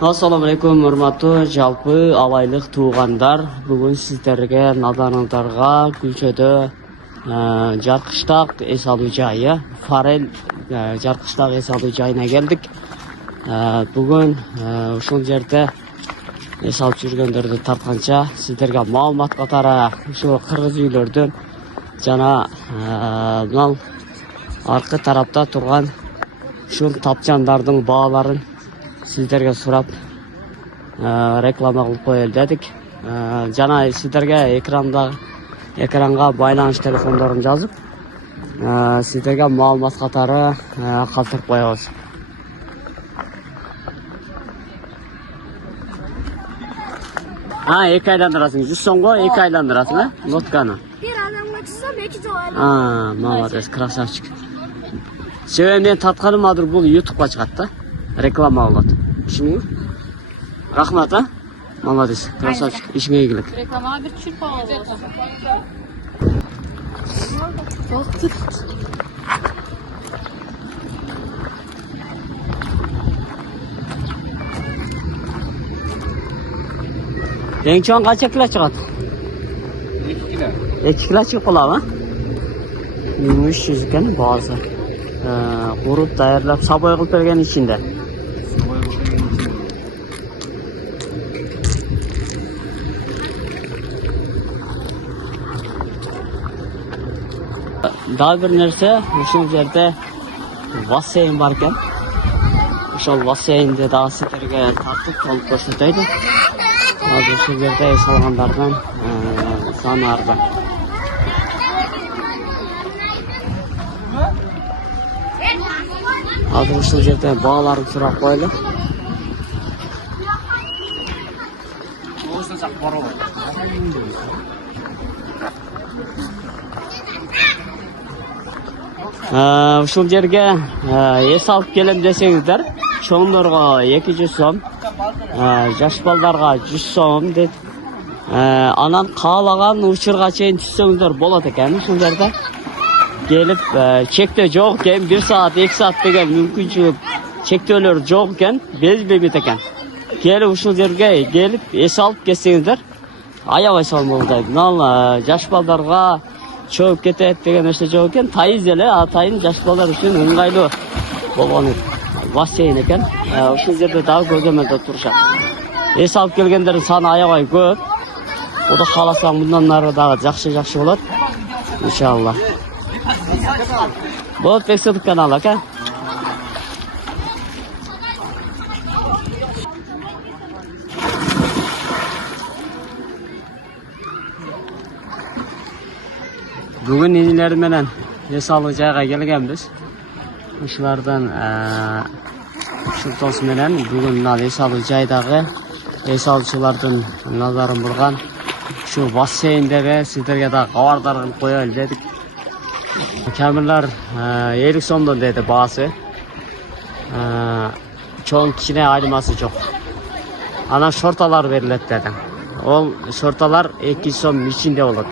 Assalamu alaikum, урматтуу жалпы абайлык туугандар. Бүгүн сиздерге назарыңыздарга Күлчөдө жаркыштак эс алуу жайы, Форель жаркыштак эс алуу жайына келдик. Бүгүн ушул жерде эс алып жүргөндөрдү тартканча сиздерге маалымат катары ушул кыргыз үйлөрдөн жана мынал аркы тарапта турган ушул тапчандардын бааларын сиздерге сурап реклама кылып коелу дедик. Жана сиздерге экранга байланыш телефондорун жазып сиздерге маалымат катары калтырып коебуз. Эки айландырасың, 100 сомго эки айландырасың, лодканы. Bir adamla çizsem 2 dolar. Молодец, красавчик. Себеби мен татканым азыр бул YouTube'га чыгат да. Реклама болот. Ишиңи? Рахмат, Молодец, красавчик. Ишиңе ийгилик. Reklamaya bir çırp alalım. Эң чоң канча кило чыгат? 2 kilo. 2 kilo чыгып калабы? 300 экен баасы. Куруп даярлап сабой кылып берген ичинде. Дагы бир нерсе, ушул жерде бассейн бар экен. Ошол бассейнди дагы сиздерге тартып толуп көрсөтөйдү. Азыр ушул жерде эс алгандардын саны арзан. Азыр ушул жерде бааларын сурап коелу. Ушул жерге эс алып келем десеңиздер, чоңдорго 200 сом, жаш балдарга 100 сом дейт. Анан каалаган учурга чейин түшсөңүздөр болот экен ушул жерде. Gelip çekte жоқ eкен, 1 saat 2 saat деген мүмкүнчүлүк чектөөлөр жоқ экен, безбейт экен. Келип ушул жерге келип эс алып кетсеңиздер аябай салмак болот. Мынал жаш балдарга чөгүп кетет деген нерсе жоқ экен. Тайыз эле, атайын жаш балдар үчүн ыңгайлуу болгон бассейн экен. Ушул жерде дагы көзөмөлдө турушат. Эс алып келгендердин саны аябай көп. Кудай кааласа мындан ары дагы жакшы болот. Иншалла. Болот Бексудук каналы, ака. Бүгүн инилер менен эс алуу жайга келгенбиз. Ушулардан ушул менен бүгүн мына эс алуу жайдагы эс алуучулардын назарын бурган ушул бассейндеги сиздерге да кабардар кылып коелу дедик. Камерлар 50 сомдон dedi baası. Çoğun kişine ayırması çok. Ana şortalar verilet dedim. O şortalar 2 som içinde olur.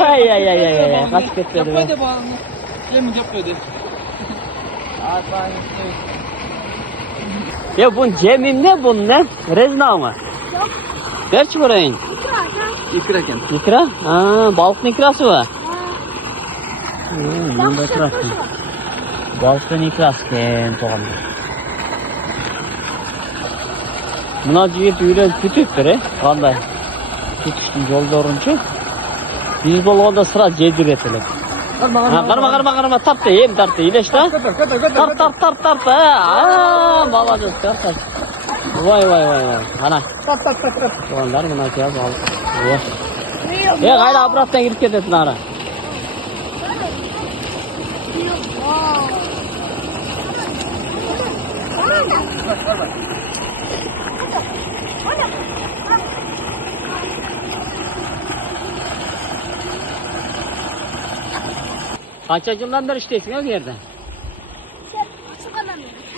Ay. Kaç ketmedi be. Ya bunun cemim ne bunun ne? Rezna mı? Yok. Gerçi burayın. İkra ekan. İkra? Balıkın ikrası mı? Bunda ikrası. Balıkın ikrası ken toğanda. Mına jigit үйдөн күтүптүр, кандай? Күтүштүн жолдорунчу. Биз болгондо сыра жедирет элек. Карма, тартты, эми тартты, илеш да? Тарт. Молодец, тарт. Vay. Ana. Onlar buna kıyas al. Gayda aprattan girip ketesin ara. Kaça yıldan beri işteysin ya bir yerde?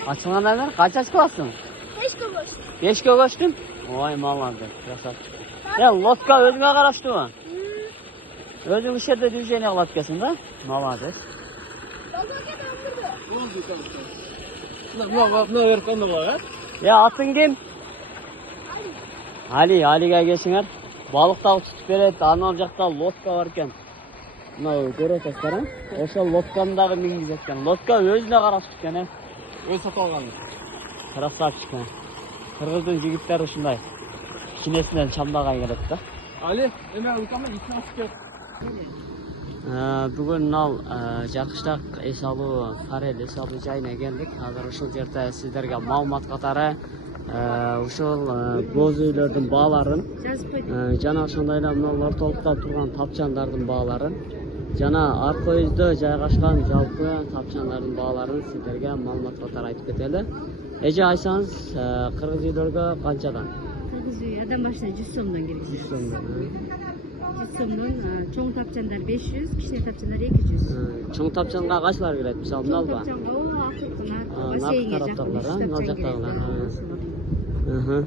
Açılgandan beri? Kaç yaş kılasın? 5 koştum. Vay mallandı. Ya lotka özüne karaştı mı? Özün işe de düzeni alıp kesin de. Mallandı. Mına verip kandı var ya. Ya atın kim? Ali'ge geçiңер. Балыктагы tutуп берет, анан жакта лодка бар экен. Мына көрөт атсыздар, ошол лодканы дагы мингизет экен. Лодка өзүнө карап экен, Өз сатып алган. красавчик. Кыргыздын жигиттери ушундай. Кинесинен чамдаган келет да. Ali, эме укамы итин ашып кет. Бүгүн ал Жаркыштак эс алуу, Фарел эс алуу жайына келдик. Азыр ушул жерде сиздерге маалымат катары ушул боз үйлөрдүн бааларын жана ошондой эле мына ортолукта турган тапчандардын бааларын жана арка өздө жайгашкан жалпы тапчандардын бааларын сиздерге маалымат катары айтып кетели. Эже айтсаңыз, кыргыз үйлөргө канчадан? Kırgız adam başına 100 somdan giriyor. 100 сомдон. 100 somdan çoğun tapçanlar 500, kichik tapçanlar 200. Чоң тапчанга кайсылар кирет? Мисалы, Çoğun мыналбы? tapçanga o akıtlar, Nark baseyinge тараптагылар, jakın 3 ал tapçan жактагылар. giriyor.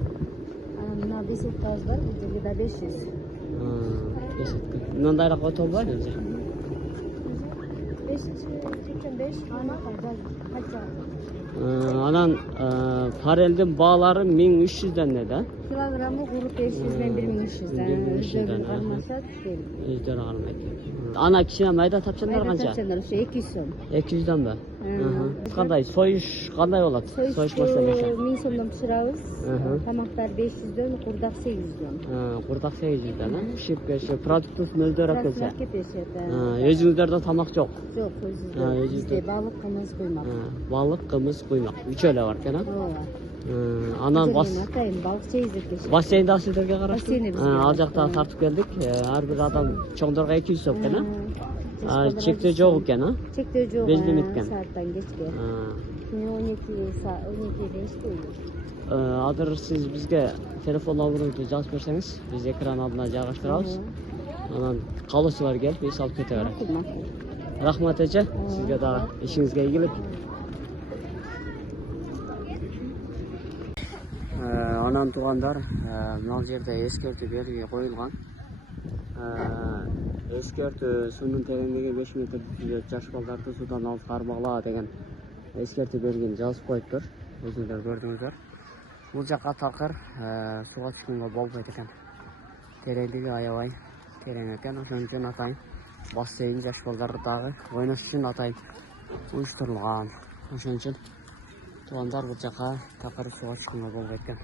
Buna besetkaz var, bizde de 500. Мындайраак ото болбойбу өзү? 585 ama kaça? Анан Фарелдин баалары 1300дөн да? Kilogramı kuru 500 ben 1300'den. 1300'den, Karmasa değil. Өздөрү кармайт. Ана кичине майда тапчандар Ayda канча? tapçanlar işte 200 som. 200дөнбү? Кандай союш кандай болот? Союш маселеси. 1000 somdan pişirabız. Tamaklar 500'den, kurdak 800'den. Курдак 800дөн, пишип бериши, продуктусун өздөрү келсе. Market peşete. Өзүңүздөрдө тамак жок. Yok, özüzde. Bizde balık, kımız, kuymak. Балык, кымыз, куймак. Үчөлө бар экен, O var. Анан Atayım, balık çeyizdir keşke. бассейн дагы сиздерге караштуу. Бассейни бизге Ал караштуу. жакта тартып келдик. Ар бир адам чоңдорго 200 сом экен, чектөө жок экен, Çektiği yok. Belli mitken. Saatten geçti. Şimdi 12 saat, 12'de işte uyuyor. Азыр сиз бизге телефон номуруңузду жазып берсеңиз, биз экран алдына жайгаштырабыз. Анан калуучулар келип, эс алып кете берет. Makul, makul. Рахмат эже, сизге дагы ишиңизге ийгилик. Анан туугандар, мына жерде эскертүү белги коюлган. Эскертүү суунун тереңдиги 5 метр түзөт, жаш балдарды суудан алып кармагыла деген эскертүү белгини жазып коюптур. Өзүңүздөр көрдүңүздөр. Бул жакка такыр сууга түшкөнгө болбойт экен. Тереңдиги аябай терең экен. Ошон үчүн атайын бассейн жаш балдарды дагы ойнош үчүн атайын уюштурулган. Ошон үчүн туугандар бул жакка такыр сууга түшкөнгө болбойт экен.